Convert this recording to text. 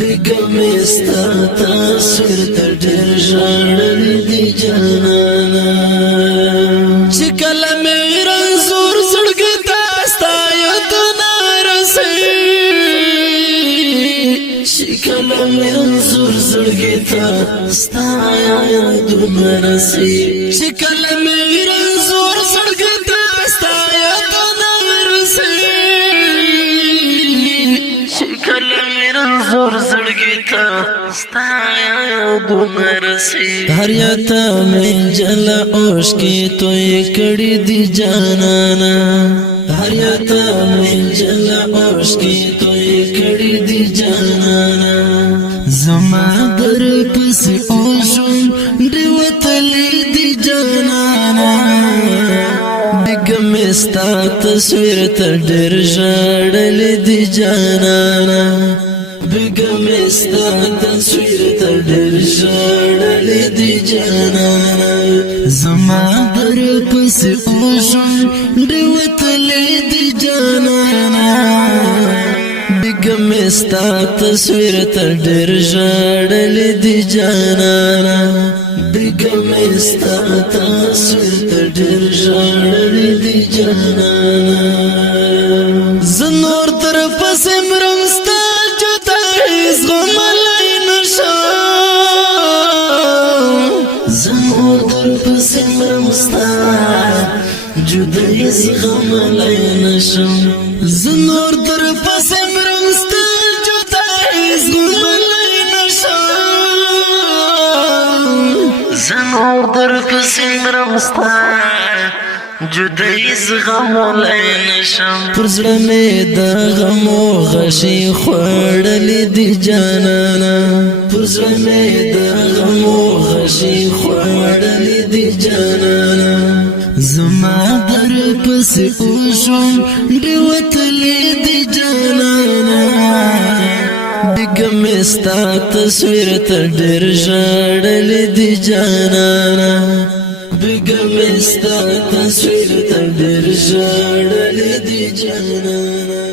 بګمې ستا تصویر ته ډېر ژړلې دي جانانه چې کله مې رنځور زړګي ته ستا یادونه رسي چې کله مې رنځور زړګي ته ستا یادونه رسي چې کله مې رنځور زړګي ته ستا یادونه رسي چې کله مې رنځور زړګي ته ستا یادونه رسي هر یاته مې جلا اوښکې توی کړې دي جانانه هر یاته مې جلا اوښکې توی کړې دي جانانه زما در پسې اوښم ډې وتلې دي جانانه بګمې ستا تصویر ته ډېر ژړلې دي جانانه بګمې ستا تصویر ته ډېر ژړلې دي جانانه زما در پسې اوښم ډې وتلې دي جانانه بګمې ستا تصویر ته ډېر ژړلې دي جانانه بګمې ستا تصویر ته ډېر ژړلې دي جانانه زه نور در پسې مرم ستا جدایي زغملی نشم زه نور در پسې مرم ستا جدایي زغملی نشم زه نور در پسې مرم ستا جدایي زغملی نشم زه نور در پسې مرم ستا جدایي زغملی نشم پر زړه مې د غمو غشي خوړلې دي جانانه پر زړه مې د غمو غشي خوړلې دي جانانه زما در پسې اوښم ډې وتلې دي جانانه بګمې ستا تصویر ته ډېر ژړلې دي جانانه بګمې ستا تصویر ته ډېر ژړلې دي جانانه